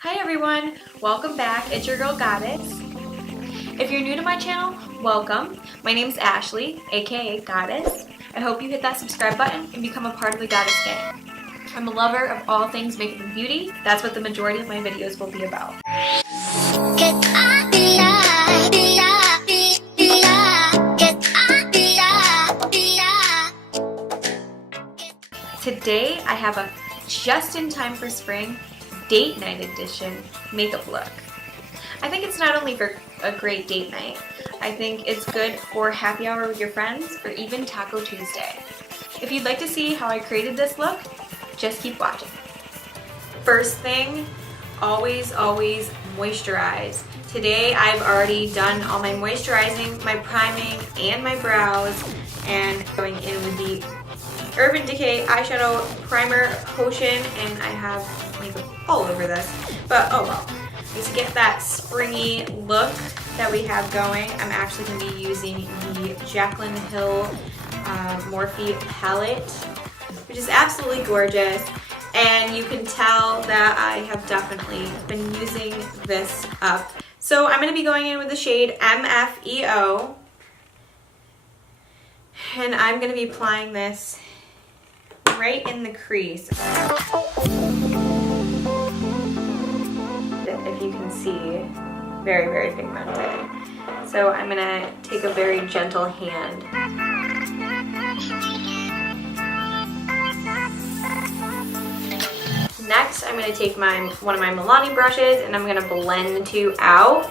Hi everyone, welcome back. It's your girl Goddess. If you're new to my channel, welcome. My name is Ashley, aka Goddess. I hope you hit that subscribe button and become a part of the Goddess gang. I'm a lover of all things makeup and beauty. That's what the majority of my videos will be about. Today I have a just in time for spring date night edition makeup look. I think it's not only for a great date night, I think it's good for happy hour with your friends or even Taco Tuesday. If you'd like to see how I created this look, just keep watching. First thing, always moisturize. Today I've already done all my moisturizing, my priming, and my brows, and going in with the Urban Decay eyeshadow primer potion, and I have makeup all over this, but oh well. Just to get that springy look that we have going, I'm actually going to be using the Jaclyn Hill Morphe palette, which is absolutely gorgeous, and you can tell that I have definitely been using this up. So I'm going to be going in with the shade MFEO, and I'm going to be applying this right in the crease. If you can see, very pigmented. So I'm gonna take a very gentle hand. Next, I'm gonna take one of my Milani brushes and I'm gonna blend the two out.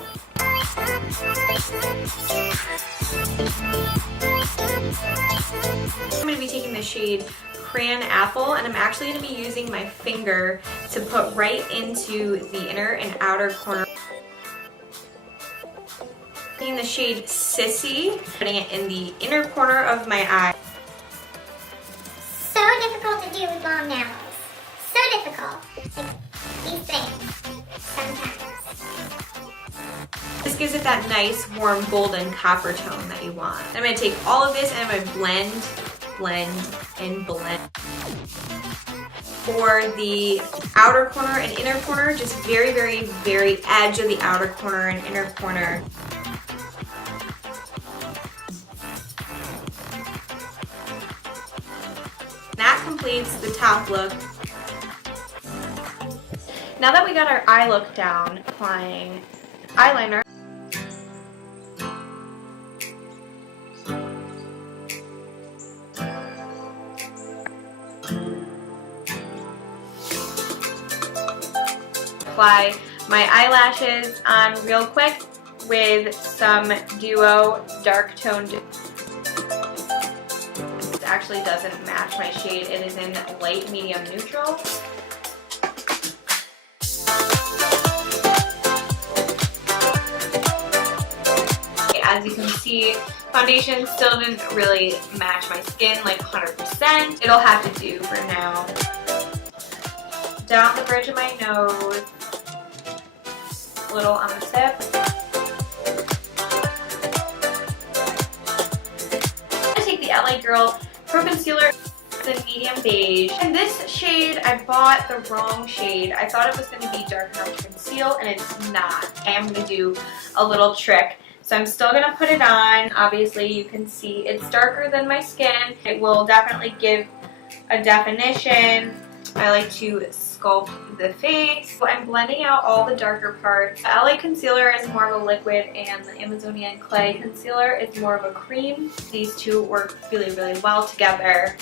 I'm gonna be taking the shade Cran Apple, and I'm actually going to be using my finger to put right into the inner and outer corner. Taking the shade Sissy, putting it in the inner corner of my eye. So difficult to do with long nails. So difficult. Like these things, sometimes. This gives it that nice, warm, golden copper tone that you want. I'm going to take all of this and I'm going to blend, and blend. For the outer corner and inner corner, just very edge of the outer corner and inner corner. That completes the top look. Now that we got our eye look down, applying eyeliner. Apply my eyelashes on real quick with some Duo dark toned. This actually doesn't match my shade. It is in light, medium, neutral. As you can see, foundation still didn't really match my skin like 100%. It'll have to do for now. Down the bridge of my nose, a little on the tip. I'm gonna take the LA Girl Pro Concealer in medium beige. And this shade, I bought the wrong shade. I thought it was going to be dark enough to conceal, and it's not. I am going to do a little trick. So I'm still going to put it on. Obviously, you can see it's darker than my skin. It will definitely give a definition. I like to sculpt the face. So I'm blending out all the darker parts. The LA Concealer is more of a liquid and the Amazonian Clay Concealer is more of a cream. These two work really well together.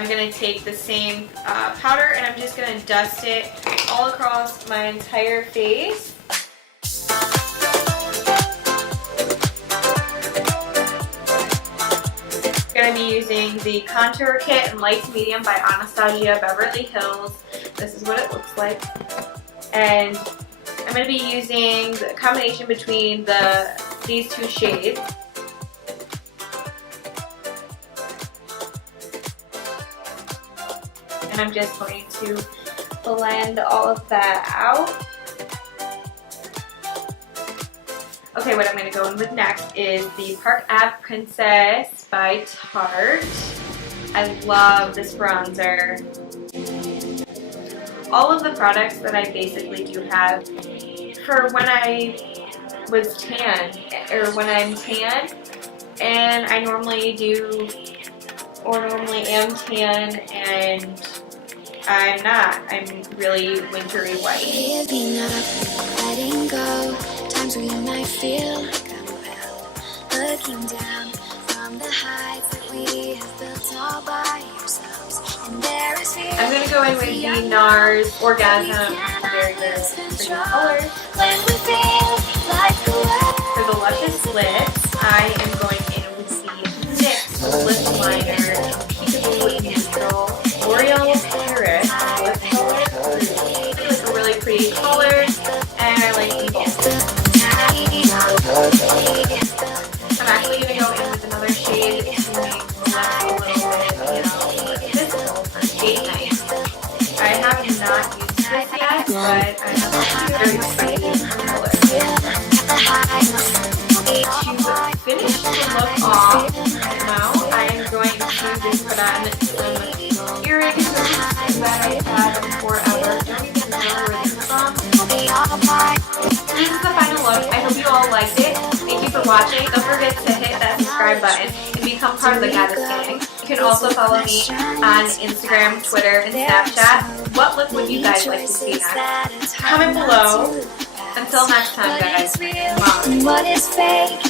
I'm going to take the same powder and I'm just going to dust it all across my entire face. I'm going to be using the Contour Kit in Light to Medium by Anastasia Beverly Hills. This is what it looks like. And I'm going to be using the combination between these two shades. And I'm just going to blend all of that out. Okay, what I'm going to go in with next is the Park Ave Princess by Tarte. I love this bronzer. All of the products that I basically do have for when I was tan, or when I'm tan, and I normally do, or normally am tan, and I'm not. I'm really wintry white. Giving up, letting go, times when you might feel like I'm well, looking down from the heights that we have built all by ourselves, and there is fear. I'm going to go in with the NARS Orgasm, very, very pretty color. When we feel like the world. For the luscious lips, I am going in with the NYX Lipliner Peekaboo Neutral L'Oreal Paris lip color. It's a really pretty color, and I like them both. I'm actually going to go in with another shade to make the lip a little bit, visible for date night. I have not used this yet, but I have a very pretty color. To finish the look off now, I am going to just put on some earrings that I had forever. I don't even know where this is from. This is the final look. I hope you all liked it. Thank you for watching. Don't forget to hit that subscribe button and become part of the Goddess Gang. You can also follow me on Instagram, Twitter, and Snapchat. What look would you guys like to see next? Comment below. Until next time, guys. Mom. What is fake?